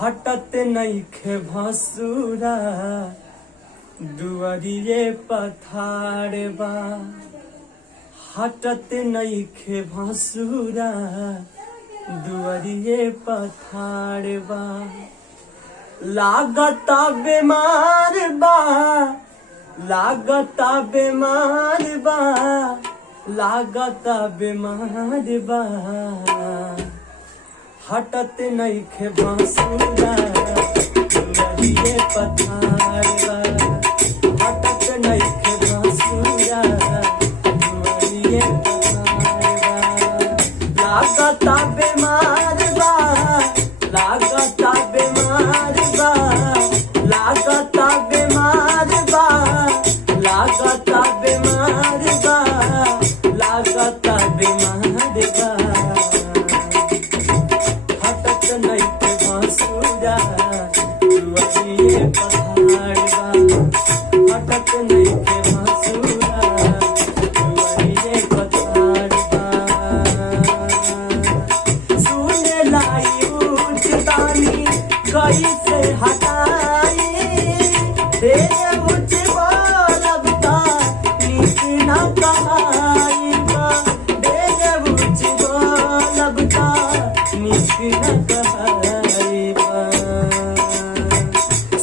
हटत नइखे भसुरा दुआरिये पथार बा। हटत नइखे भसुरा दुआरिये पथार बा। लागता बीमार बा, लागता बीमार बा, लागता बीमार बा। हटत नइखे भसुरा दुआरिये पथार बा। हटत नइखे भसुरा दुआरिये पथार बा। लागता बीमार बा, लागता बीमार बा, लागता बीमार बा, लागता बीमार बा, लागता बीमार बा। हटत नइखे भसुरा दुआरिये पथार बा। हटत नइखे भसुरा दुआरिये पथार बा। सुने लाई उठ तानी कैसे हटाई, तेरे मुझ बोलब ता नीक ना कहाई बा। तेरे मुझ बोलब ता नीक ना कहाई बा।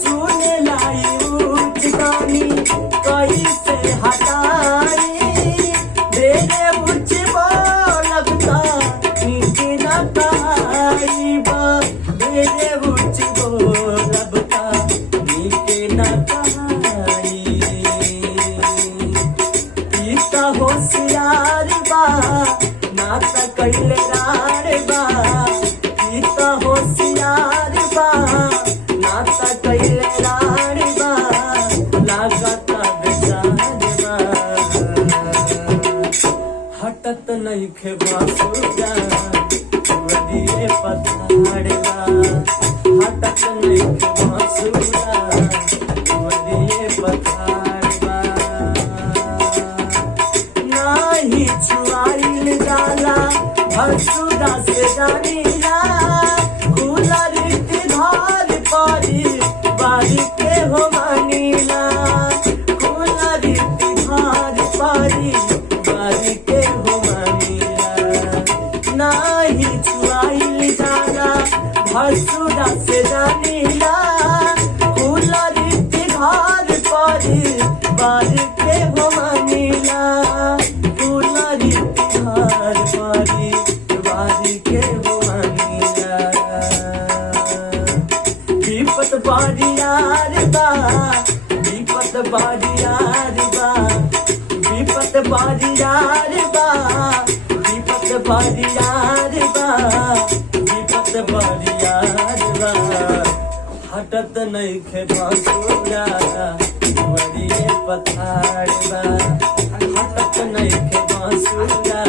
सुने लाई उठ तानी कैसे हटाई, तेरे मुझ बोलब ता नीक ना कहाई बा। तेरे मुझ बोलब ता नीक ना कहाई। पीता होशियार बा ना त कैले रार बा। पीता होशियार बा ना त कैले रार बा। लागता बेचार बा। हटत नइखे भसुरा दुआरिये पथार बा। हटत नइखे भसुरा दुआरिये पथार बा। नाही छुआइल जाला भसुरा से जानीला। कूलर के घर परी बारी के हो मानीला। कूलर के घर परी बारी के हो मानीला। नाही छुआइल जाला भसुरा से जानीला। कूलर के घर परी बारी के हो मानीला। कूलर के घर परी बारी के हो मानीला। विपत बारियार बा, विपत बारियार बा, विपत बारियार बा, विपत बारियार बा, विपत बारियार बा। हटत नइखे भसुरा दुआरिये पथार बा। हटत नइखे भसुरा